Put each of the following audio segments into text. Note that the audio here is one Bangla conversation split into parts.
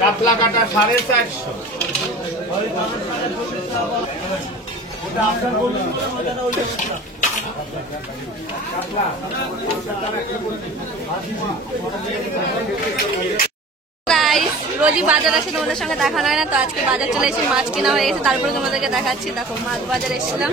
কাতলা কাটা 450। রোজই বাজার আসে, তোমাদের সঙ্গে দেখা হয় না, তো আজকে বাজার চলে এসে মাছ কেনা হয়ে গেছে, তারপরে তোমাদেরকে দেখাচ্ছি। দেখো মাছ বাজার এসেছিলাম।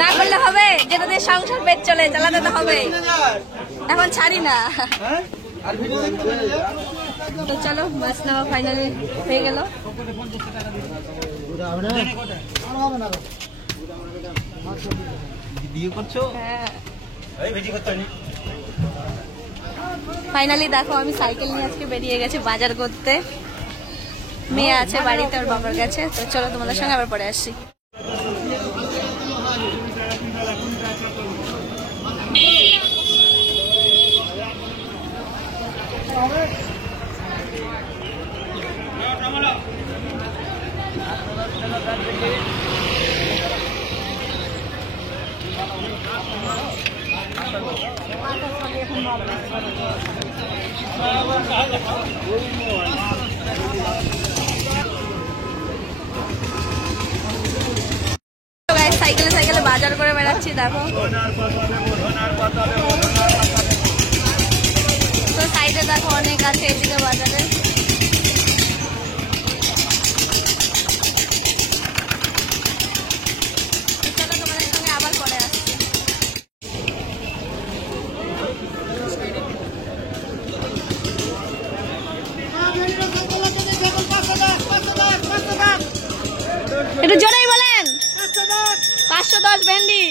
না করলে হবে, যেটা দিয়ে সংসার পেট চলে, চালাতে তো হবে, এখন ছাড়ি না। তো চলো মাছ নেওয়া ফাইনালি হয়ে গেল। ফাইনালি দেখো আমি সাইকেল নিয়ে আজকে বেরিয়ে গেছি বাজার করতে। মেয়ে আছে বাড়িতে ওর বাবার কাছে, তো চলো তোমাদের সঙ্গে আবার পরে আসছি। সাইকেলে সাইকেলে বাজার করে বেড়াচ্ছি দেখো। তো সাইডে দেখো অনেক আছে এদিকে বাজারে। তোমাদের সঙ্গে আবার পরে আসছি। একটু জোরেই বলেন। 510 ভেন্ডি।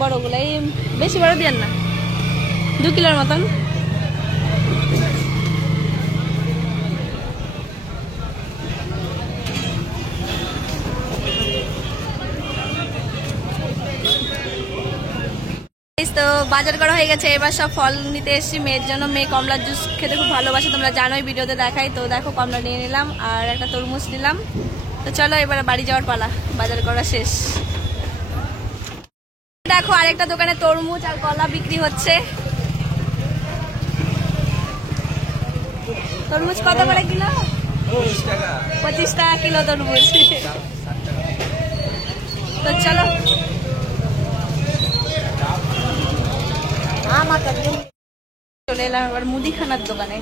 বড়গুলো বেশি বড় দিয়েন না, 2 কিলোর মতন। তো বাজার করা হয়ে গেছে, এবার সব ফল নিতে এসেছি মেয়ের জন্য। মেয়ে কমলার জুস খেতে খুব ভালোবাসে, তোমরা জানোই, ভিডিওতে দেখাই। তো দেখো কমলা নিয়ে নিলাম আর একটা তরমুজ নিলাম। তো চলো এবার বাড়ি যাওয়ার পালা, বাজার করা শেষ। দেখো আরেকটা দোকানে তরমুজ আর কলা বিক্রি হচ্ছে। তরমুজ কত করে কিলো? 25 টাকা কিলো তরমুজ। তো চলো চলে এলাম এবার মুদিখানার দোকানে।